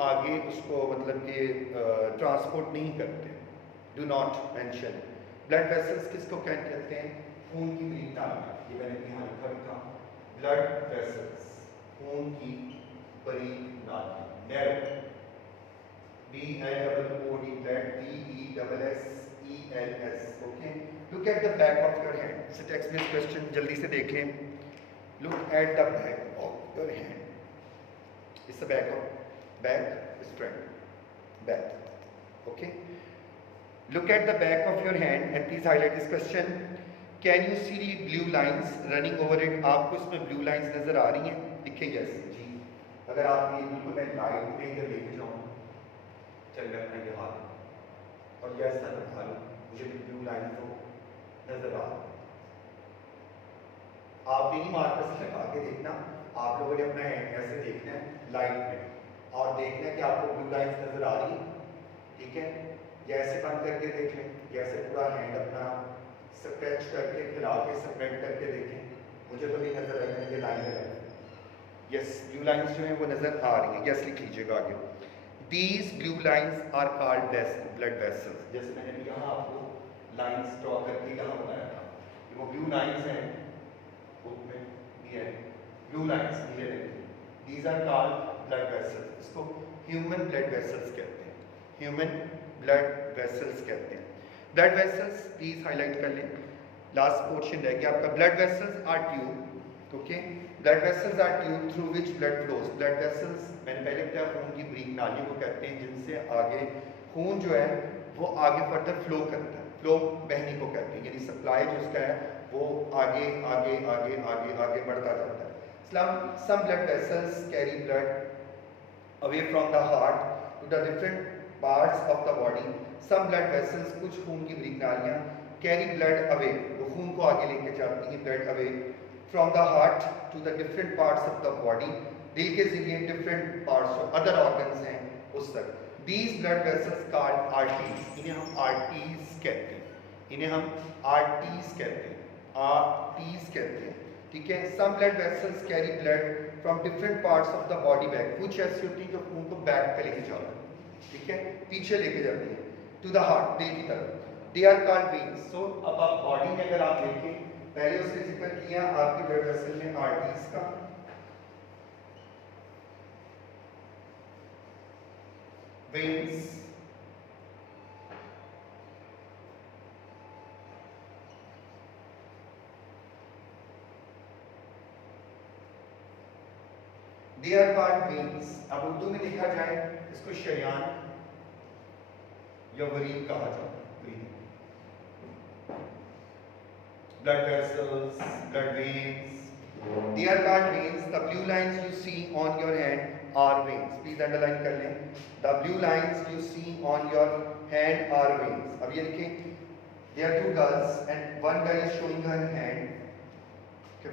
आगे उसको मतलब कि ट्रांसपोर्ट नहीं करते, do not mention. Blood vessels किसको कहते हैं? खून की बरीक नालियाँ, ये मैंने यहाँ लिखा भी था, ब्लड वेसल्स, खून की बरीक नालियाँ, narrow, B-L-O-O-D, blood, B-E-S-S-E-L-S, okay? Look at the back of your hand. So text based question जल्दी से देख लें। Look at the back of your hand. It's the back is front, back, okay? Look at the back of your hand and please highlight this question. Can you see blue lines running over it? आपको इसमें blue lines नजर आ रही हैं? लिखें yes जी। अगर आप ये बिल्कुल मैं लाइट पे इधर लेके जाऊँ, चल मैं अपना ये हाथ और ये ऐसा दिखा लूँ, मुझे ब्लू लाइन तो नजर आ रही है। आप यही मार्कर से लगा के देखना, आप लोगों ने अपना हैंड ऐसे देखना है लाइट में और देखना है कि आपको ब्लू लाइंस नजर आ रही है, ठीक है। या ऐसे बंद करके देख लें, या ऐसे पूरा हैंड अपना स्ट्रेच करके खिला के स्प्रेड करके देखें। मुझे तो नहीं नजर आई, मैंने ये लाइन लगाई। यस, ब्लू लाइंस जो है वो नजर आ रही है। यस लिख लीजिएगा आगे। These blue lines are called blood vessels. जैसे मैंने यहाँ आपको लाइंस ड्रॉ करके यहाँ बनाया था, वो ब्लू लाइंस हैं, बुक में दिया है ब्लू लाइंस नीले रंग की। These are called blood vessels. इसको human blood vessels कहते हैं, human blood vessels कहते हैं। blood vessels प्लीज हाईलाइट कर लें, लास्ट पोर्शन रह गया आपका। blood vessels are tube, okay. blood vessels are tube through which blood flows. blood vessels मैंने पहले बताया खून की बारीक नालियों को कहते हैं, जिनसे आगे खून जो है वो आगे फर्दर फ्लो करता है, फ्लो बहने को कहते हैं, यानी सप्लाई जो उसका है वो आगे आगे आगे आगे आगे बढ़ता जाता है। Some blood vessels carry blood away from the heart to the different parts of the body. Some blood vessels, कुछ खून की बारीक नालियाँ carry blood away, वो खून को आगे लेके जाती हैं, blood away from the heart to the different parts of the body. दिल के जरिए different parts जो other organs हैं उस तक। These blood vessels called arteries, इन्हें हम arteries कहते हैं, इन्हें हम arteries कहते हैं, arteries कहते हैं, ठीक है। Some blood vessels carry blood from different parts of the body back, कुछ ऐसी होती हैं जो खून को बैक पे लेके जाती हैं, ठीक है, पीछे लेके जाती हैं to the heart, दिल की तरफ। They are called veins. So अब आप बॉडी में अगर आप देखें, पहले उसने जिक्र किया आपके ब्लड वेसल में आर्टरीज का, veins, they are called veins. अब उर्दू में लिखा जाए इसको शरियान या वरीद कहा जाता है। blood vessels, blood veins, they are called veins. The blue lines you see on your hand are veins. Please underline कर लें, the blue lines you see on your hand are veins. अब ये लिखें, there are two girls and one girl is showing her hand,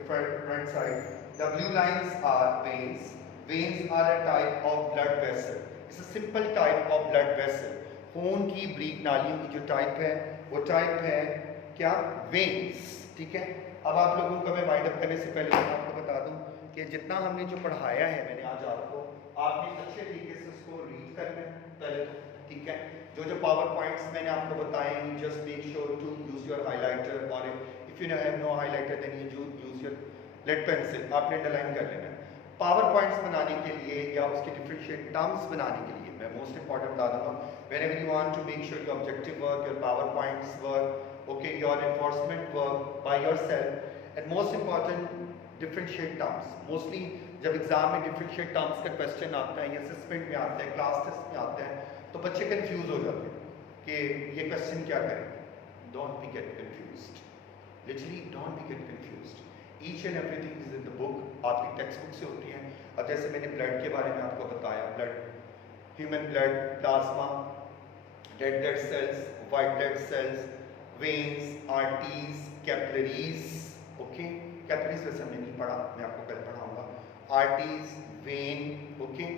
front side. The blue lines are veins. Veins are a type of blood vessel. It's a simple type of blood vessel. खून की बारीक नालियों की जो type है वो type है क्या, वेन्स, ठीक है। अब आप लोगों को मैं वाइंड अप करने से पहले आपको बता दूं कि जितना हमने जो पढ़ाया है मैंने आज आपको, आपने अच्छे तरीके से उसको रीड करना है पहले तो, ठीक है। जो जो पावर पॉइंट्स मैंने आपको बताए, just make sure to use your highlighter, और if you have no highlighter then you use your lead pencil, आपने अंडरलाइन कर लेना है। पावर पॉइंट्स बनाने के लिए या उसके डिफरेंशिएट टर्म्स बनाने के लिए मैं मोस्ट इंपॉर्टेंट बता दूंगा, whenever you want to make sure your objective work, your power points work, okay, your enforcement work by yourself, and most important differentiate terms. Mostly जब एग्जाम में differentiate terms का question आता है या assessment में आता है, क्लास टेस्ट में आता है, तो बच्चे कंफ्यूज हो जाते हैं कि ये क्वेश्चन क्या करें। Don't be get confused. Literally don't be get confused. Each and everything is in the book. आपकी टेक्स्ट बुक से होती हैं। अब जैसे मैंने ब्लड के बारे में आपको बताया, blood, human blood, plasma, red blood cells, white blood cells, veins, arteries, capillaries, okay. Capillaries वैसे हमने नहीं पढ़ा, मैं आपको कल पढ़ाऊंगा। Arteries, when, okay,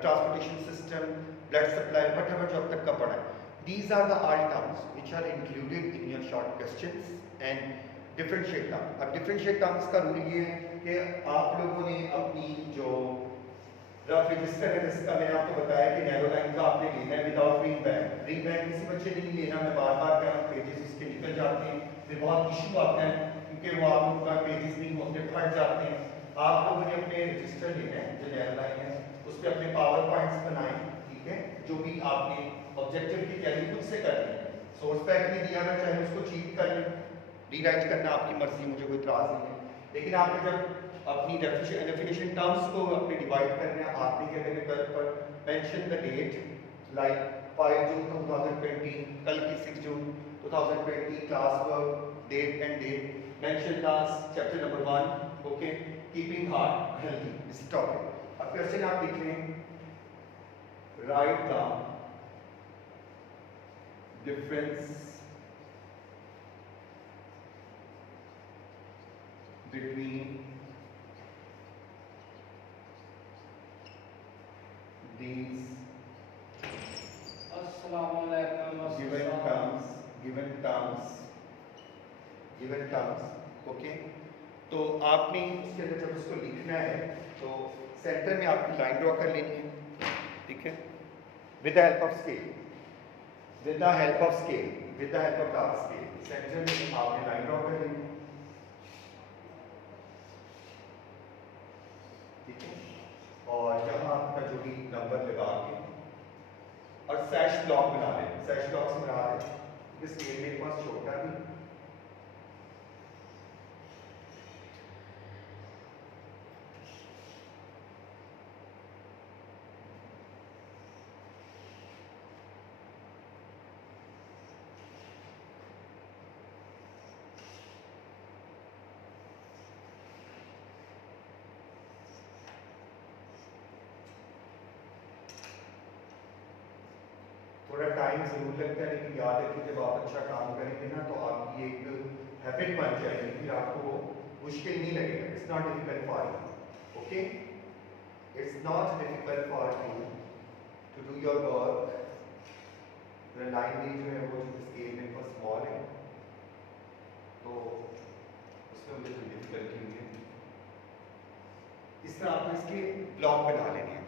transportation system, blood supply, what जो अब तक का पढ़ा है। These are the all terms which are included in your short questions and differentiate terms. अब differentiate terms का रूल ये है कि आप लोगों ने अपनी जो रफ रजिस्टर है, जिसका मैंने आपको बताया कि नैरो लाइन का आपने लेना है without read back. Read back किसी बच्चे ने नहीं लेना, मैं बार बार कह रहा हूँ, पेजेस इसके निकल जाते हैं, फिर बहुत इशू आता है क्योंकि वो आप लोगों का पेजेस नहीं होते, फट जाते हैं। आप लोगों ने अपने रजिस्टर लेना है जो नैरो लाइन है, उस पर अपने पावर पॉइंट्स बनाए, ठीक है, जो भी आपने ऑब्जेक्टिव की तैयारी खुद से करनी है। सोर्स पैक में दिया हुआ, चाहे उसको चीट कर लें, रीराइट करना आपकी मर्जी, मुझे कोई इतराज़ नहीं है, लेकिन आपने जब अपनी डेफिनेशन टर्म्स को अपने डिवाइड करना है, आपने क्या करना पर mention the date like 5 June 2020, कल की 6 June 2020 class work, date and date, mention task, chapter number 1, okay, keeping heart healthy, इस टॉपिक। अब क्वेश्चन आप लिख लें, write the difference between please. Assalamualaikum. Given terms, okay. तो आपने उसके अंदर जब उसको लिखना है तो सेंटर में आपकी लाइन ड्रॉ कर लेनी है, ठीक है, with the help of scale, with the help of dark scale centre में आपने लाइन ड्रॉ कर लेनी है, ठीक है। और यहाँ आपका जो भी नंबर लगा के और सैश ब्लॉक बना लें, सैश ब्लॉक से बना लें, इस स्केल मेरे पास छोटा भी, थोड़ा टाइम जरूर लगता है, लेकिन याद रखिए जब आप अच्छा काम करेंगे ना तो आपकी एक हैबिट बन जाएगी, फिर आपको मुश्किल नहीं लगेगा। It's not difficult for you, okay, it's not difficult for you to do your work. Line में जो है वो स्केल में बहुत स्मॉल है तो उसमें मुझे कोई डिफिकल्टी नहीं है। इस तरह आपको इसके ब्लॉक बना लेने हैं,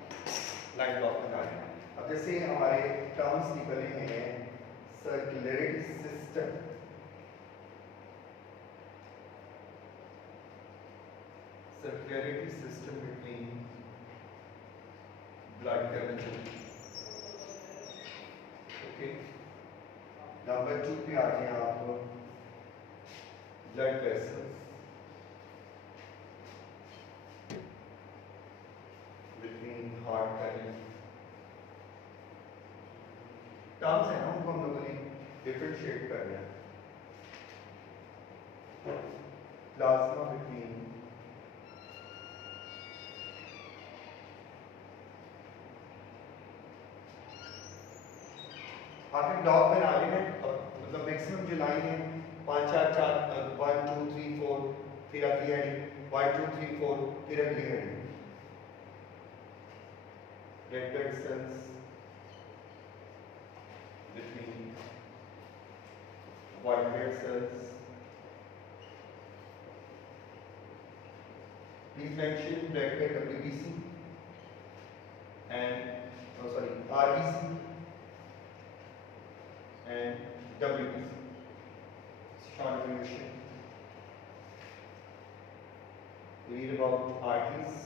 लाइन ब्लॉक बना लेना है। अब जैसे हमारे टर्म्स निकले हैं, circularity system, between blood curvature, okay. Number 2 पे आ गए आप, blood vessels between heart current. Terms है ना, उनको हम लोगों ने डिफरेंशिएट करना है। प्लाज्मा बिटवीन आपने ब्लॉक बना लेना है, मतलब मैक्सिमम जो लाइन है 5 4 4 1 2 3 4, फिर अगली हेडिंग 1 2 3 4, फिर अगली heading red blood cells between white blood cells. Please mention bracket WBC and RBC and WBC. Short abbreviation. We read about arteries,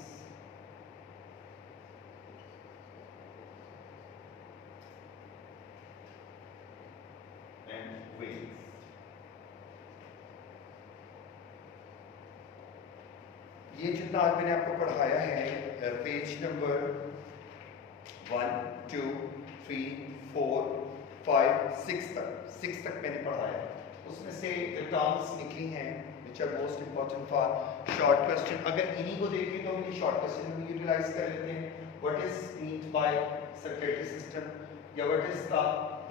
veins. ये जितना आज मैंने आपको पढ़ाया है पेज नंबर 1 2 3 4 5 6 तक मैंने पढ़ाया। उसमें से जो टर्म्स निकली हैं which are most important for short question, अगर इन्हीं को देखें तो हम ये शॉर्ट क्वेश्चन में यूटिलाइज कर लेते हैं। What is meant by circulatory system या what is the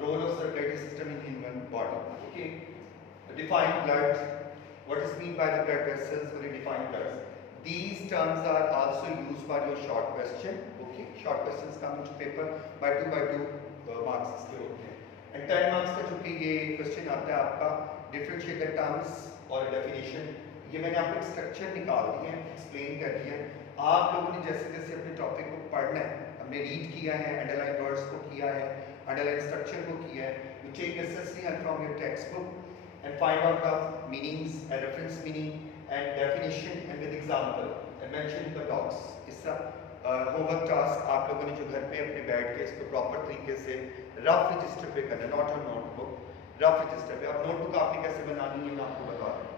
role of circulatory system in human body, okay. Define blood. What is meant by the blood vessels? Will you define blood? These terms are also used for your short question. Okay, short questions come into paper by 2 marks के होते हैं। And 10 marks का चूंकि ये question आता है आपका differentiate the terms और definition, ये मैंने आपको एक structure निकाल दिया है, explain कर दिया है। आप लोगों ने जैसे जैसे अपने topic को पढ़ना है, हमने read किया है, underline words को किया है, underline structure को किया है, you take necessary help from your textbook and find out the meanings and reference meaning and definition and with example and mention the docs. इस होमवर्क टास्क आप लोगों ने जो घर पे अपने बैठ के इसको प्रॉपर तरीके से रफ रजिस्टर पे करना, not on notebook, rough register पे। अब नोटबुक आपने कैसे बनानी है मैं आपको बता रहा हूँ।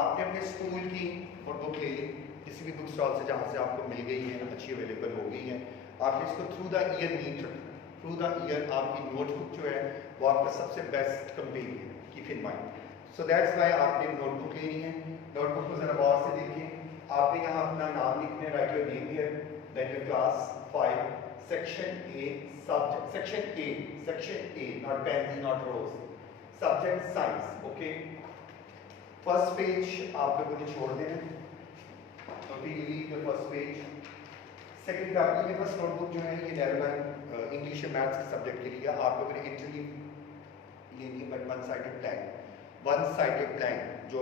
आपने अपने स्कूल की नोटबुक ले ली, किसी भी बुक स्टॉल से जहाँ से आपको मिल गई है, अच्छी अवेलेबल हो गई है। आपने इसको through the year meter, through the year आपकी नोटबुक जो है वो आपका सबसे बेस्ट कंपेनियन है, keep in mind. So that's why आपने नोटबुक लेनी है। नोटबुक को जरा गौर से देखिए, आपने यहाँ अपना नाम लिखना है, write your name here, then your class 5 section A subject, section A not pens not rose, subject science, okay. First page आप लोगों ने छोड़ देना, Okay, you leave the first page. Second पे आपकी मेरे पास नोटबुक जो है ये नैरो लाइन इंग्लिश और मैथ्स के सब्जेक्ट के लिए आप लोगों ने इंटरलीव लेनी है, बट वन साइडेड ब्लैंक जो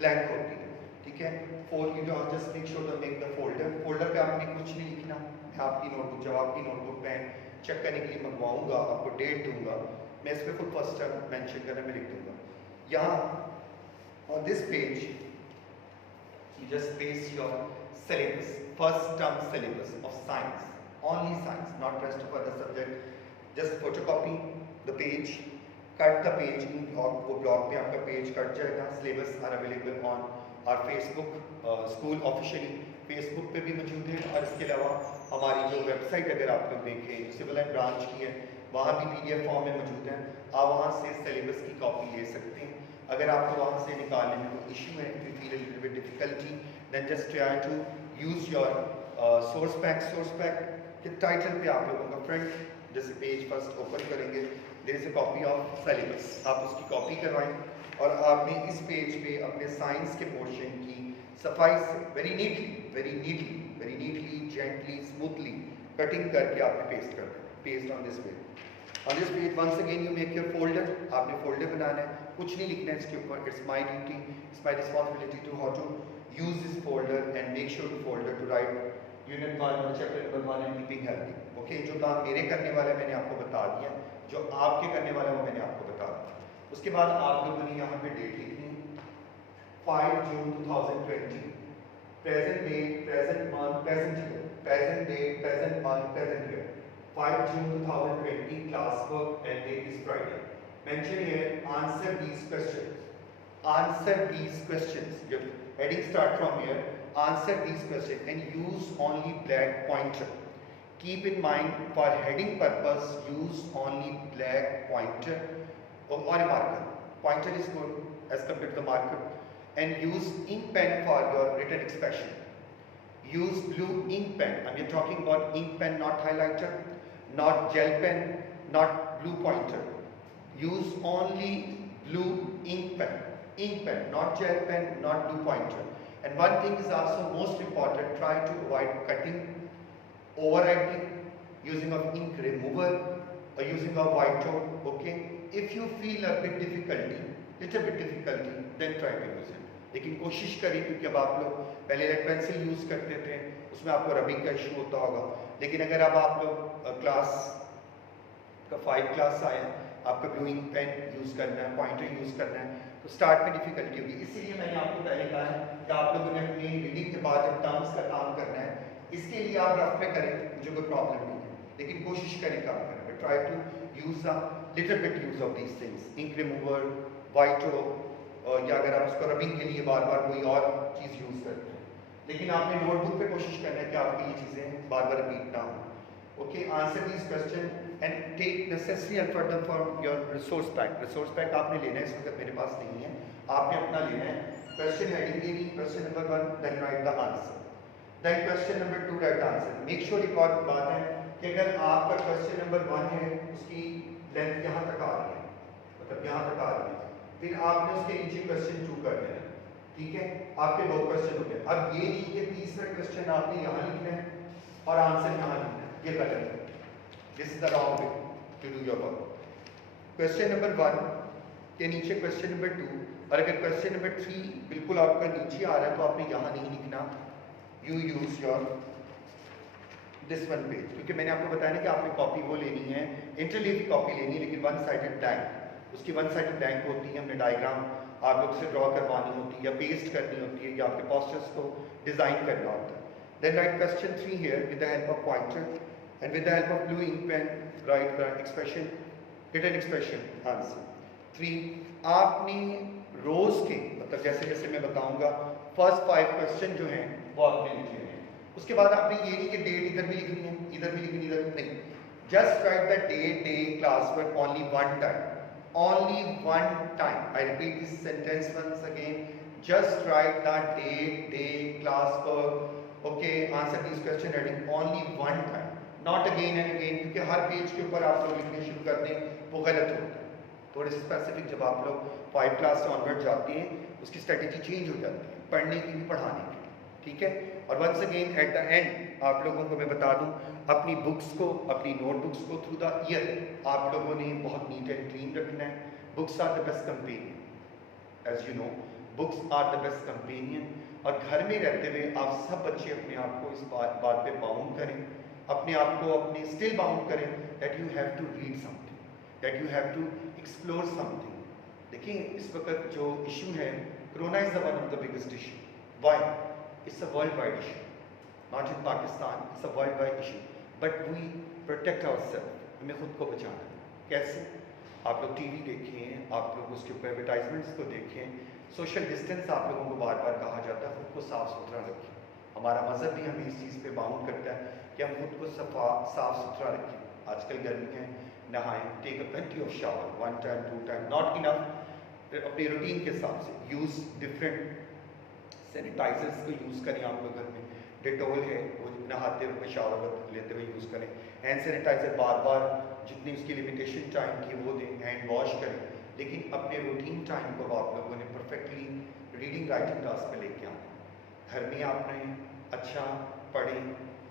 ब्लैंक होती है, ठीक है। For you just make sure to make the folder पे आपने कुछ नहीं लिखना। मैं आपकी नोटबुक जब आपकी नोटबुक पेन चेक करने के लिए मंगवाऊंगा, आपको डेट दूंगा, मैं इस पर खुद फर्स्ट टर्म मेंशन करना मैं लिख दूंगा। यहाँ on this page you just paste your syllabus, first term syllabus of science, only science, not rest of other subject. Just photocopy the page, cut the page in block, वो block पे आपका page cut जाएगा। syllabus are available on our Facebook school officially, Facebook पे भी मौजूद है, और इसके अलावा हमारी जो वेबसाइट अगर आप लोग देखें जो सिविल एंड ब्रांच की है, वहाँ भी PDF फॉर्म में मौजूद है। आप वहाँ से सिलेबस की कॉपी ले सकते हैं। अगर आपको वहाँ से निकालने में कोई इशू है, if you feel a little bit difficulty, then just try to use your source pack के टाइटल पे आप लोगों का फ्रंट जैसे पेज फर्स्ट ओपन करेंगे, there is a copy of syllabus, आप उसकी कॉपी करवाएं और आपने इस पेज पे अपने साइंस के पोर्शन की सफाई से very neatly gently smoothly cutting करके आपने paste on this page once again you make your folder, आपने फोल्डर बनाना है, कुछ नहीं लिखना है इसके ऊपर। It's my duty, it's my responsibility to how to use this folder and make sure to folder to write unit 1 और chapter number 1 and keeping healthy. Okay, जो काम मेरे करने वाला है मैंने आपको बता दिया, जो आपके करने वाला है वो मैंने आपको बता दिया। उसके बाद आप लोगों ने यहाँ पे डेट लिखनी है 5 June 2020, present date, present month, present year, present date, present month, present year, 5 June 2020 class work and date is Friday. Mention here, answer these questions. Answer these questions. Your heading start from here. Answer these questions and use only black pointer. Keep in mind for heading purpose, use only black pointer or a marker. Pointer is good as compared to the marker. And use ink pen for your written expression. Use blue ink pen. I mean talking about ink pen, not highlighter. Not gel pen, not blue pointer. Use only blue ink pen, not gel pen, not blue pointer. And one thing is also most important, try to avoid cutting, overwriting, using of ink remover, or using of white chalk, okay? If you feel a bit little bit difficulty, then try to use it. लेकिन कोशिश करिए, क्योंकि अब आप लोग पहले red pencil use करते थे, उसमें आपको रबिंग का इशू होता होगा। लेकिन अगर अब आप लोग क्लास का 5 क्लास आए, आपका ब्लू इंक पेन यूज़ करना है, पॉइंटर यूज़ करना है, तो स्टार्ट में डिफिकल्टी होगी। इसीलिए मैंने आपको पहले कहा है कि आप लोगों ने अपनी रीडिंग के बाद जब टर्म्स का काम करना है, इसके लिए आप रफ में करें, मुझे कोई प्रॉब्लम नहीं है, लेकिन कोशिश करें काम करें। But try to use a little bit use of these things, ink remover, वाइटो, या अगर आप उसको रबिंग के लिए बार बार कोई और चीज़ यूज़ करते हैं, लेकिन आपने नोटबुक पे कोशिश करना है कि आपकी ये चीज़ें बार बार रिपीट ना हो। Okay, answer these question and take necessary and further from your resource pack आपने लेना है, इस वक्त मेरे पास नहीं है, आपने अपना लेना है। क्वेश्चन हेडिंग देनी, question number 1, then write the answer, then question number 2 write the answer. Make sure एक और बात है कि अगर आपका क्वेश्चन नंबर 1 है, उसकी लेंथ यहाँ तक आ रही है, मतलब यहाँ तक आ रही है, फिर आपने उसके नीचे क्वेश्चन 2 कर देना, ठीक है। आपके 2 क्वेश्चन हो गए। अब ये नहीं कि तीसरा क्वेश्चन आपने यहाँ लिखना है और आंसर यहाँ लिखना है, ये गलत है। This is the wrong way to do your work. Question number 1 के नीचे क्वेश्चन नंबर 2, और अगर क्वेश्चन नंबर 3 बिल्कुल आपका नीचे आ रहा है तो आपने यहाँ नहीं लिखना, you use your this one page, क्योंकि मैंने आपको बताया ना कि आपने कॉपी वो लेनी है, इंटरलीव की कॉपी लेनी है, लेकिन 1 साइडेड ब्लैंक, उसकी 1 साइडेड ब्लैंक होती है, हमने डायग्राम आप लोग से ड्रॉ करवानी होती है या पेस्ट करनी होती है या आपके पोस्टर्स को डिजाइन करना होता है। Then write question 3 here with the help of pointer and with the help of blue ink pen write the expression, written expression answer. 3 आपने रोज के मतलब जैसे जैसे मैं बताऊंगा फर्स्ट 5 क्वेश्चन जो हैं वो आपने लिखे हैं, उसके बाद आपने ये नहीं कि डेट इधर भी लिखनी है, इधर भी लिखनी, इधर नहीं, just write the date, day, class work only one time, only one time. I repeat this sentence once again. Just write the date, day, class work. Okay, answer this question heading only one time, not again and again, क्योंकि हर page के ऊपर आप लोग लिखने शुरू कर दें वो गलत होता है। थोड़े स्पेसिफिक जब आप लोग 5 क्लास से ऑनवर्ड जाते हैं उसकी स्ट्रेटेजी चेंज हो जाती है, पढ़ने की भी पढ़ाने की, ठीक है। और once again at the end आप लोगों को मैं बता दूं, अपनी बुक्स को, अपनी नोटबुक्स को थ्रू द ईयर आप लोगों ने बहुत नीट एंड क्लीन रखना है। Books are the best companion, as you know books are the best companion. और घर में रहते हुए आप सब बच्चे अपने आप को इस बात पे बाउंड करें, अपने आप को अपने स्टिल बाउंड करें that you have to read something, that you have to explore something. देखिए इस वक्त जो इशू है, corona is the one of the biggest issue. Why? It's a world wide issue, not in Pakistan, it's a world wide issue, but we protect ourself, हमें खुद को बचाना है। कैसे? आप लोग टीवी देखें, आप लोग उसके ऊपर एडवर्टाइजमेंट्स को देखें, सोशल डिस्टेंस आप लोगों को बार बार कहा जाता है, खुद को साफ़ सुथरा रखें। हमारा मज़हब भी हमें इस चीज़ पे बाउंड करता है कि हम खुद को साफ़ सुथरा रखें। आजकल गर्मी है, नहाएं, take a plenty of shower, 1 time 2 time, not enough. अपने रूटीन के हिसाब से यूज़ डिफरेंट सैनिटाइजर्स को यूज़ करें। आप लोग घर में डेटोल है, वो नहाते हुए शावर लेते हुए यूज़ करें। हैंड सैनिटाइज़र बार बार जितनी उसकी लिमिटेशन टाइम की वो दें, हैंड वॉश करें। लेकिन अपने रूटीन टाइम को आप लोगों ने परफेक्टली रीडिंग राइटिंग क्लास में लेके आना। घर में आपने अच्छा पढ़ें,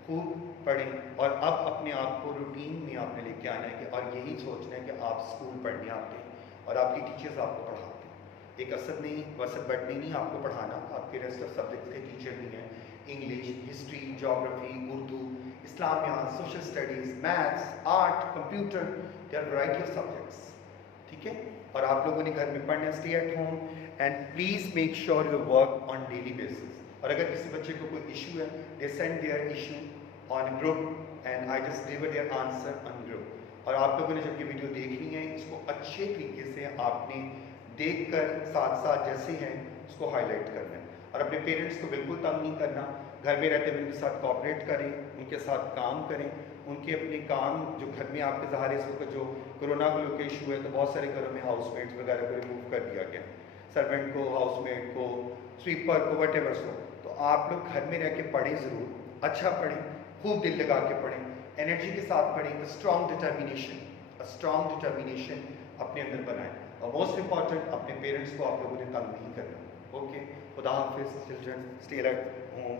खूब पढ़ें, और अब अपने आप को रूटीन में आपने लेके आना है कि और यही सोचना है कि आप स्कूल पढ़ने आते हैं और आपकी टीचर्स आपको पढ़ाते हैं। एक असद नहीं, वसत बढ़ने नहीं आपको पढ़ाना, आपके रेस्ट ऑफ सब्जेक्ट्स के टीचर भी हैं, इंग्लिश, हिस्ट्री, जोग्राफी, उर्दू, इस्लामियात, social studies, maths, art, computer, there are variety of subjects. ठीक है, और आप लोगों ने घर में पढ़ना, stay at home and please make sure your work on daily basis. और अगर किसी बच्चे को कोई इशू है, they send their issue on group and I just deliver their answer on group. और आप लोगों ने जब ये वीडियो देखनी है, इसको अच्छे तरीके से आपने देखकर साथ साथ जैसे हैं उसको हाईलाइट करना है। और अपने पेरेंट्स को बिल्कुल तंग नहीं करना, घर में रहते हुए उनके साथ कोऑपरेट करें, उनके साथ काम करें, उनके अपने काम जो घर में आपके ज़ाहिर इस वक्त जो कोरोना को लेकर इशू है, तो बहुत सारे घरों में हाउसमेट्स वगैरह को रिमूव कर दिया गया, सर्वेंट को, हाउसमेट को, स्वीपर को, वट एवर्स को। तो आप लोग घर में रह के पढ़ें ज़रूर, अच्छा पढ़ें, खूब दिल लगा के पढ़ें, एनर्जी के साथ पढ़ें, स्ट्रॉन्ग डिटर्मिनेशन अपने अंदर बनाएं। और मोस्ट इंपॉर्टेंट, अपने पेरेंट्स को आप लोगों ने तंग नहीं करना। ओके, खुदा हाफिज़ चिल्ड्रन, स्टे एट होम।